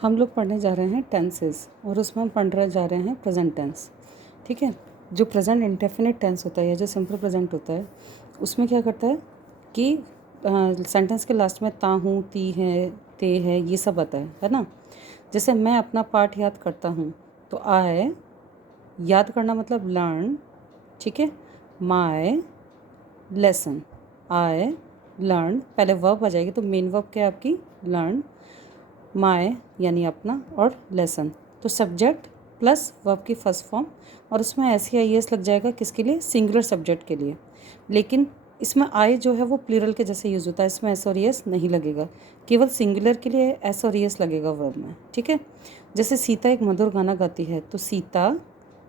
हम लोग पढ़ने जा रहे हैं टेंसेस और उसमें हम पढ़ जा रहे हैं प्रेजेंट टेंस। ठीक है, जो प्रेजेंट इंडेफिनिट टेंस होता है या जो सिंपल प्रेजेंट होता है उसमें क्या करता है कि सेंटेंस के लास्ट में ता हूँ, ती है, ते है, ये सब आता है ना। जैसे मैं अपना पाठ याद करता हूँ तो आई, याद करना मतलब लर्न। ठीक है, माई लेसन, आई लर्न, पहले वर्ब आ जाएगी तो मेन वर्ब क्या है आपकी लर्न, माय यानी अपना और लेसन, तो सब्जेक्ट प्लस वर्ब की फर्स्ट फॉर्म और उसमें एस या एस लग जाएगा किसके लिए, सिंगुलर सब्जेक्ट के लिए। लेकिन इसमें आई जो है वो प्लूरल के जैसे यूज़ होता है, इसमें एस और एस नहीं लगेगा, केवल सिंगुलर के लिए एस और एस लगेगा वर्ब में। ठीक है, जैसे सीता एक मधुर गाना गाती है तो सीता,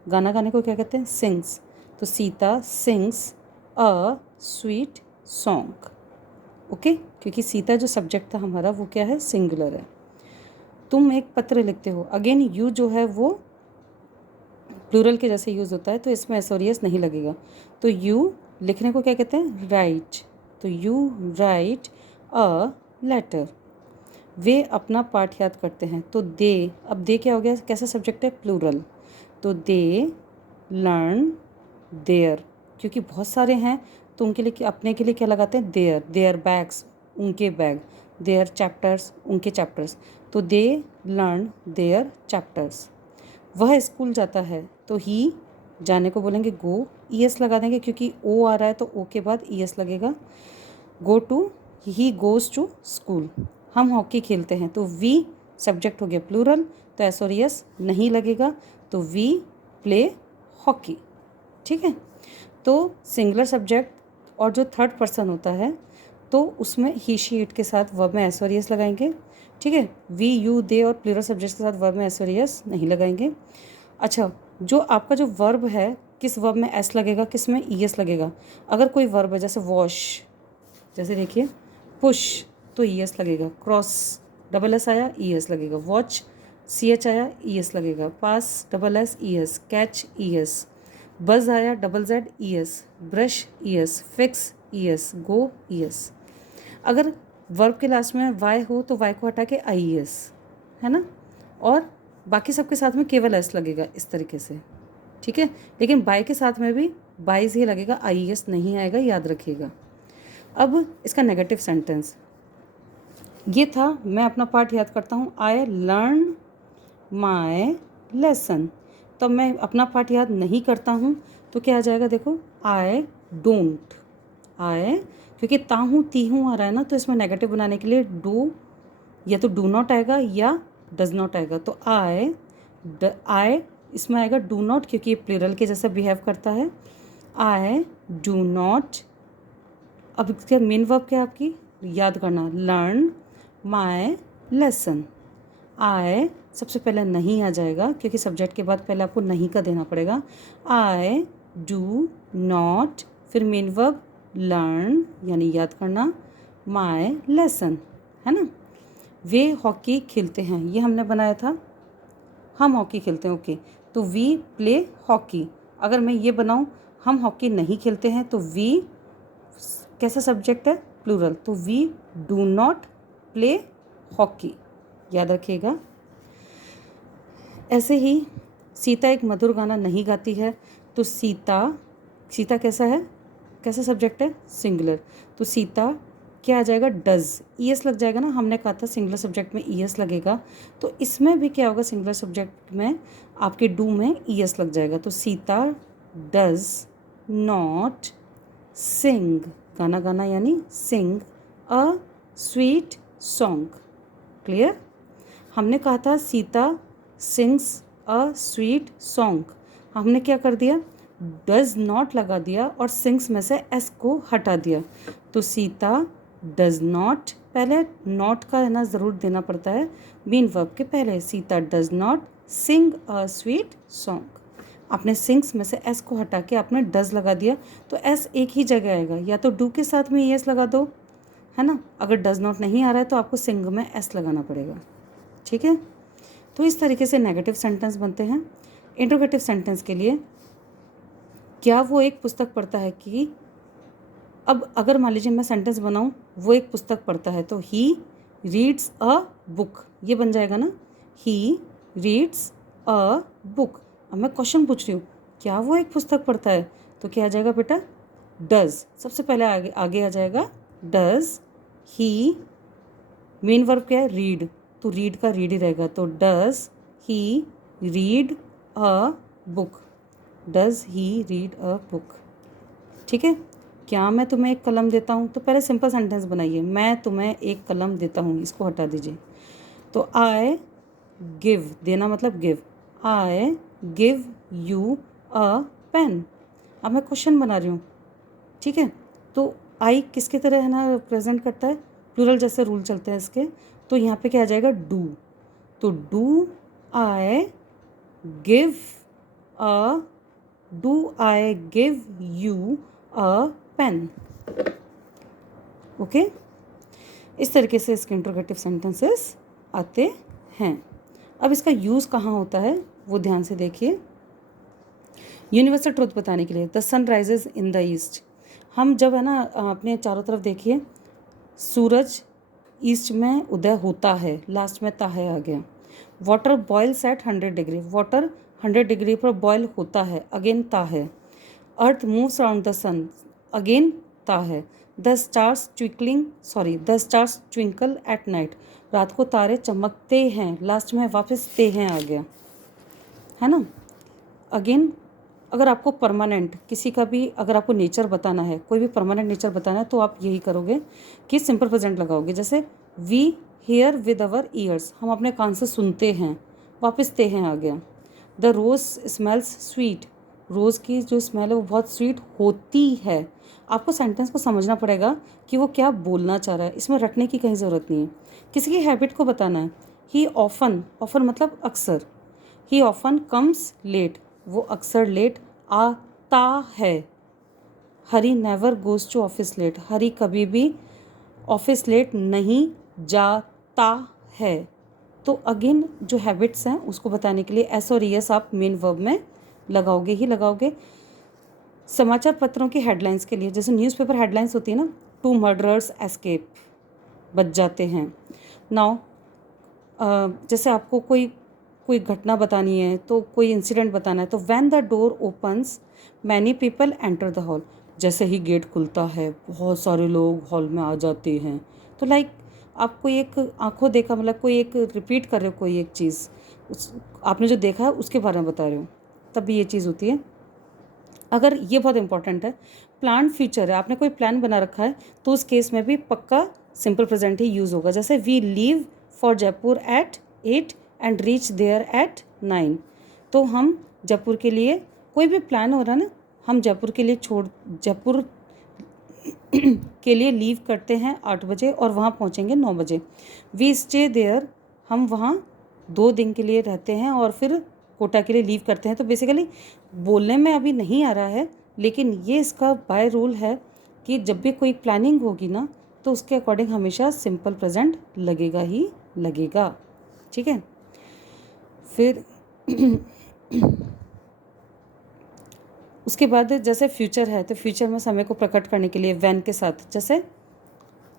गाना गाने को क्या कहते हैं, सिंग्स, तो Sita sings a sweet song. Okay, क्योंकि सीता जो सब्जेक्ट था हमारा वो क्या है, सिंगुलर है। तुम एक पत्र लिखते हो, अगेन यू जो है वो प्लूरल के जैसे यूज़ होता है तो इसमें एस और एस नहीं लगेगा। तो यू लिखने को क्या कहते हैं, राइट, तो यू राइट अ लेटर। वे अपना पाठ याद करते हैं तो दे, अब दे क्या हो गया, कैसा सब्जेक्ट है, प्लूरल, तो दे लर्न देयर, क्योंकि बहुत सारे हैं तो उनके लिए अपने के लिए क्या लगाते हैं, देयर, देयर बैग्स, उनके बैग, देयर चैप्टर्स, उनके चैप्टर्स, तो दे लर्न देयर चैप्टर्स। वह स्कूल जाता है तो ही, जाने को बोलेंगे गो, ई एस लगा देंगे क्योंकि ओ आ रहा है तो ओ के बाद ई एस लगेगा, go to, he goes to school. हम हॉकी खेलते हैं तो वी सब्जेक्ट हो गया प्लूरल तो एस और एस नहीं लगेगा, तो वी प्ले हॉकी। ठीक है, तो सिंगुलर सब्जेक्ट और जो थर्ड पर्सन होता है तो उसमें ही शी इट के साथ वर्ब में एस और एस लगाएंगे। ठीक है, वी यू दे और प्लूरल सब्जेक्ट के साथ वर्ब में एस और एस नहीं लगाएंगे। अच्छा, जो आपका जो वर्ब है किस वर्ब में एस लगेगा, किस में ई एस लगेगा, अगर कोई वर्ब है जैसे वॉश, जैसे देखिए पुश तो ई एस लगेगा, क्रॉस डबल एस आया ई एस लगेगा, वॉच सी एच आया ई एस लगेगा, pass double S E S, catch E S, buzz आया double Z E S, brush E S, fix E S, go E S. अगर verb के last में Y हो तो Y को हटा के आई एस, है ना, और बाकी सबके साथ में केवल एस लगेगा इस तरीके से। ठीक है, लेकिन बाई के साथ में भी बाईज ही लगेगा, आई एस नहीं आएगा, याद रखिएगा। अब इसका नेगेटिव सेंटेंस ये था, मैं अपना पाठ याद करता हूँ, आई लर्न माई लेसन। तो मैं अपना पाठ याद नहीं करता हूँ तो क्या आ जाएगा, देखो आई डोंट, आई, क्योंकि ता हूँ ती हूँ आ रहा है ना तो इसमें नेगेटिव बनाने के लिए डू या तो डू नॉट आएगा या डज नॉट आएगा, तो आई इसमें आएगा डू नॉट क्योंकि ये प्लूरल के जैसा बिहेव करता है, आई डू नॉट। अब इसका मेन वर्ब क्या है आपकी, याद करना, लर्न माई लेसन। आई सबसे पहले नहीं आ जाएगा क्योंकि सब्जेक्ट के बाद पहले आपको नहीं का देना पड़ेगा, आई डू नॉट, फिर मेन वर्ब लर्न यानी याद करना, माई लेसन, है ना। वे हॉकी खेलते हैं, ये हमने बनाया था, हम हॉकी खेलते हैं, ओके, तो वी प्ले हॉकी। अगर मैं ये बनाऊँ हम हॉकी नहीं खेलते हैं तो वी कैसा सब्जेक्ट है, प्लूरल, तो we do not play hockey, याद रखिएगा। ऐसे ही सीता एक मधुर गाना नहीं गाती है तो सीता, सीता कैसा है, कैसा सब्जेक्ट है, सिंगुलर, तो सीता क्या आ जाएगा, डज, ई एस लग जाएगा ना, हमने कहा था सिंगुलर सब्जेक्ट में ई एस लगेगा, तो इसमें भी क्या होगा, सिंगुलर सब्जेक्ट में आपके डू में ई एस लग जाएगा, तो सीता डज नॉट सिंग, गाना गाना यानी सिंग अ स्वीट सॉन्ग। क्लियर, हमने कहा था Sita sings a sweet song, हमने क्या कर दिया, डज नॉट लगा दिया और सिंग्स में से एस को हटा दिया, तो सीता डज नॉट, पहले नॉट का है ना ज़रूर देना पड़ता है मेन वर्ब के पहले, Sita does not sing a sweet song, आपने सिंग्स में से एस को हटा के आपने डज लगा दिया तो एस एक ही जगह आएगा, या तो डू के साथ में एस लगा दो, है ना, अगर डज नॉट नहीं आ रहा है तो आपको सिंग में एस लगाना पड़ेगा। ठीक है, तो इस तरीके से नेगेटिव सेंटेंस बनते हैं। इंट्रोगेटिव सेंटेंस के लिए क्या वो एक पुस्तक पढ़ता है कि, अब अगर मान लीजिए मैं सेंटेंस बनाऊँ वो एक पुस्तक पढ़ता है तो ही रीड्स अ बुक, ये बन जाएगा ना, ही रीड्स अ बुक। अब मैं क्वेश्चन पूछ रही हूँ, क्या वो एक पुस्तक पढ़ता है? तो क्या आ जाएगा बेटा? डज। सबसे पहले आगे आगे आ जाएगा डज ही। मेन वर्ब क्या है? रीड, तो रीड का रीड ही रहेगा, तो does he read a book. Does he read a book. ठीक है। क्या मैं तुम्हें एक कलम देता हूँ? तो पहले सिंपल सेंटेंस बनाइए, मैं तुम्हें एक कलम देता हूँ, इसको हटा दीजिए। तो आई गिव, देना मतलब give, I give you a pen. अब मैं क्वेश्चन बना रही हूँ, ठीक है। तो आई किसके तरह है ना प्रेजेंट करता है, प्लूरल जैसे रूल चलते हैं इसके। तो यहाँ पे क्या आ जाएगा? डू। तो do I give a, do I give you a pen. Okay, इस तरीके से इसके इंट्रोगेटिव सेंटेंसेस आते हैं। अब इसका यूज़ कहाँ होता है वो ध्यान से देखिए। यूनिवर्सल ट्रुथ बताने के लिए, the sun rises in the east. हम जब है ना अपने चारों तरफ देखिए, सूरज ईस्ट में उदय होता है, लास्ट में ता है आ गया। Water boils at 100 degree, water 100 degree पर बॉयल होता है, अगेन ता है। Earth moves around the sun, again ता है। The stars twinkle at night, रात को तारे चमकते हैं, लास्ट में वापस ते हैं आ गया, है ना। अगेन अगर आपको परमानेंट किसी का भी, अगर आपको नेचर बताना है, कोई भी परमानेंट नेचर बताना है, तो आप यही करोगे कि सिंपल प्रेजेंट लगाओगे। जैसे we hear with our ears, हम अपने कान से सुनते हैं, वापस ते हैं आ गया। द रोज स्मेल्स स्वीट, रोज़ की जो स्मेल है वो बहुत स्वीट होती है। आपको सेंटेंस को समझना पड़ेगा कि वो क्या बोलना चाह रहा है, इसमें रटने की कहीं ज़रूरत नहीं है। किसी की हैबिट को बताना है, ही ऑफन, ऑफन मतलब अक्सर, ही ऑफन कम्स लेट, वो अक्सर लेट आता है। Hari never goes to office late, Hari कभी भी ऑफिस लेट नहीं जाता है। तो अगेन जो हैबिट्स हैं उसको बताने के लिए एस और ईएस आप मेन वर्ब में लगाओगे ही लगाओगे। समाचार पत्रों की हेडलाइंस के लिए, जैसे न्यूज़पेपर हेडलाइंस होती है ना, 2 मर्डरर्स एस्केप, बच जाते हैं। नाउ जैसे आपको कोई कोई घटना बतानी है, तो कोई इंसिडेंट बताना है, तो when the door opens many people enter the hall, जैसे ही गेट खुलता है बहुत सारे लोग हॉल में आ जाते हैं। तो लाइक आप कोई एक आंखों देखा, मतलब कोई एक रिपीट कर रहे हो, कोई एक चीज़ उस आपने जो देखा है उसके बारे में बता रहे हो, तब भी ये चीज़ होती है। अगर ये बहुत इंपॉर्टेंट है, प्लान फ्यूचर है, आपने कोई प्लान बना रखा है, तो उस केस में भी पक्का सिंपल प्रेजेंट ही यूज़ होगा। जैसे we leave for Jaipur at 8 and reach there at 9। तो हम जयपुर के लिए, कोई भी प्लान हो रहा है ना, हम जयपुर के लिए जयपुर के लिए लीव करते हैं 8 बजे और वहाँ पहुँचेंगे 9 बजे। वी स्टे देयर, हम वहाँ 2 दिन के लिए रहते हैं और फिर कोटा के लिए लीव करते हैं। तो बेसिकली बोलने में अभी नहीं आ रहा है, लेकिन ये इसका बाय रूल है कि जब भी कोई प्लानिंग होगी ना, तो उसके अकॉर्डिंग हमेशा सिंपल प्रेजेंट लगेगा ही लगेगा। ठीक है। फिर उसके बाद जैसे फ्यूचर है, तो फ्यूचर में समय को प्रकट करने के लिए व्हेन के साथ, जैसे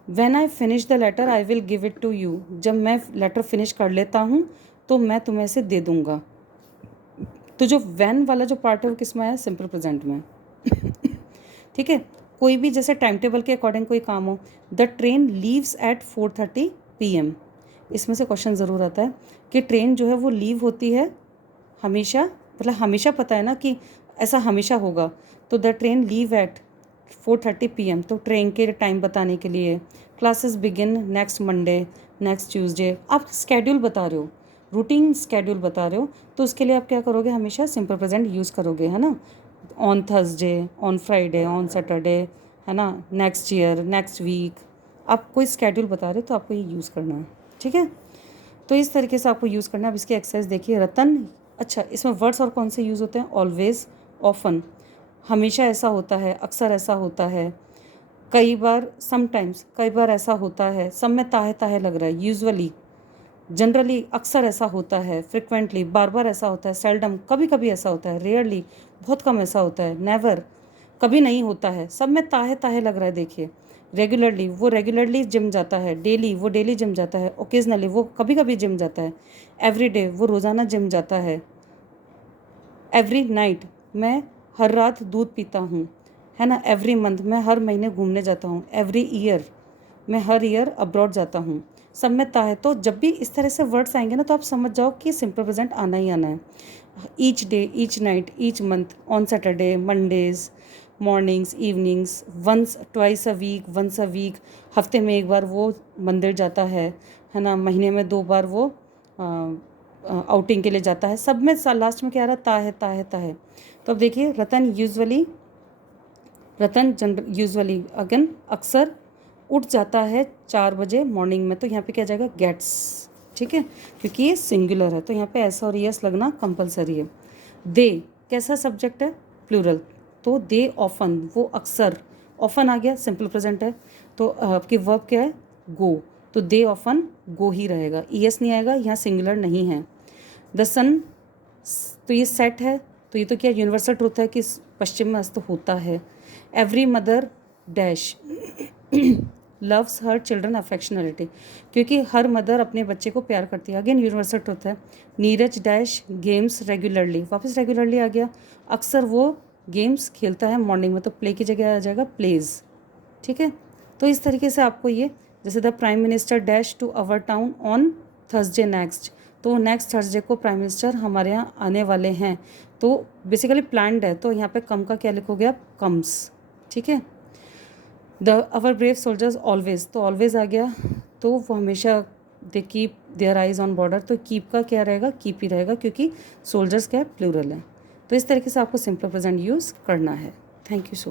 when I finish the letter I will give it to you, जब मैं लेटर फिनिश कर लेता हूँ तो मैं तुम्हें इसे दे दूँगा। तो जो व्हेन वाला जो पार्ट है वो किस में है? सिंपल प्रेजेंट में। ठीक है। कोई भी जैसे टाइम टेबल के अकॉर्डिंग कोई काम हो, the train leaves eight 4:30 PM, इसमें से क्वेश्चन ज़रूर आता है कि ट्रेन जो है वो लीव होती है हमेशा, मतलब हमेशा पता है ना कि ऐसा हमेशा होगा। तो the train leave at 4:30 PM, तो ट्रेन के टाइम बताने के लिए। Classes begin next Monday, next Tuesday, आप स्केड्यूल बता रहे हो, रूटीन स्केड्यूल बता रहे हो, तो उसके लिए आप क्या करोगे? हमेशा सिंपल प्रेजेंट यूज़ करोगे, है ना। On Thursday, on Friday, on Saturday, है ना, नेक्स्ट ईयर, नेक्स्ट वीक, आप कोई स्केड्यूल बता रहे हो तो आपको ये यूज़ करना है। ठीक है। तो इस तरीके से आपको यूज़ करना है। अब इसकी एक्सरसाइज देखिए। रतन, अच्छा इसमें वर्ड्स और कौन से यूज़ होते हैं? ऑलवेज, ऑफन, हमेशा ऐसा होता है, अक्सर ऐसा होता है, कई बार, समटाइम्स, कई बार ऐसा होता है, सब में ताहे ताहे लग रहा है, यूजुअली, जनरली, अक्सर ऐसा होता है, फ्रिक्वेंटली, बार बार ऐसा होता है, सेल्डम, कभी कभी ऐसा होता है, रेयरली, बहुत कम ऐसा होता है, नेवर, कभी नहीं होता है, सब में ताहे ताहे लग रहा है। देखिए रेगुलरली वो रेगुलरली जिम जाता है, डेली वो डेली जिम जाता है, ओकेजनली वो कभी कभी जिम जाता है, एवरी डे वो रोज़ाना जिम जाता है, एवरी नाइट मैं हर रात दूध पीता हूँ, है ना, एवरी मंथ मैं हर महीने घूमने जाता हूँ, एवरी ईयर मैं हर ईयर अब्रॉड जाता हूँ, सब में ता है। तो जब भी इस तरह से वर्ड्स आएंगे ना तो आप समझ जाओ कि सिंपल प्रेजेंट आना ही आना है। Each day, each night, each month, on Saturday, Mondays, mornings, evenings, once twice a week, हफ्ते में एक बार वो मंदिर जाता है ना, महीने में 2 बार वो आउटिंग के लिए जाता है, सब में लास्ट में क्या आ रहा है, ता है ता है ता है। तो अब देखिए रतन यूजुअली अगेन अक्सर उठ जाता है 4 बजे मॉर्निंग में, तो यहाँ पे क्या जाएगा, गेट्स, ठीक है, क्योंकि ये सिंगुलर है तो यहाँ पे ऐसा और यस लगना कंपलसरी है। दे कैसा सब्जेक्ट है, प्लूरल, तो दे ऑफन, वो अक्सर, ऑफन आ गया सिंपल प्रेजेंट है, तो आपकी वर्ब क्या है, गो, तो दे ऑफन गो ही रहेगा, ईएस नहीं आएगा, यहाँ सिंगुलर नहीं है। द सन, तो ये सेट है, तो ये तो क्या यूनिवर्सल ट्रूथ है कि पश्चिम में अस्त होता है। Every mother dash loves her children affectionality, क्योंकि हर मदर अपने बच्चे को प्यार करती है, अगेन यूनिवर्सल ट्रुथ है। नीरज डैश गेम्स रेगुलरली, वापस रेगुलरली आ गया, अक्सर वो गेम्स खेलता है मॉर्निंग में, तो प्ले की जगह आ जाएगा प्लेज, ठीक है। तो इस तरीके से आपको ये, जैसे the prime minister dash to our town on Thursday next, तो नेक्स्ट थर्सडे को प्राइम मिनिस्टर हमारे यहाँ आने वाले हैं, तो बेसिकली प्लान्ड है, तो यहाँ पे कम का क्या लिखोगे आप, कम्स, ठीक है। The our brave soldiers always, तो ऑलवेज आ गया, तो वो हमेशा they keep their eyes on border, तो कीप का क्या रहेगा, कीप ही रहेगा, क्योंकि सोल्जर्स क्या है, प्लूरल है। तो इस तरीके से आपको सिंपल प्रेजेंट यूज़ करना है। Thank you so much.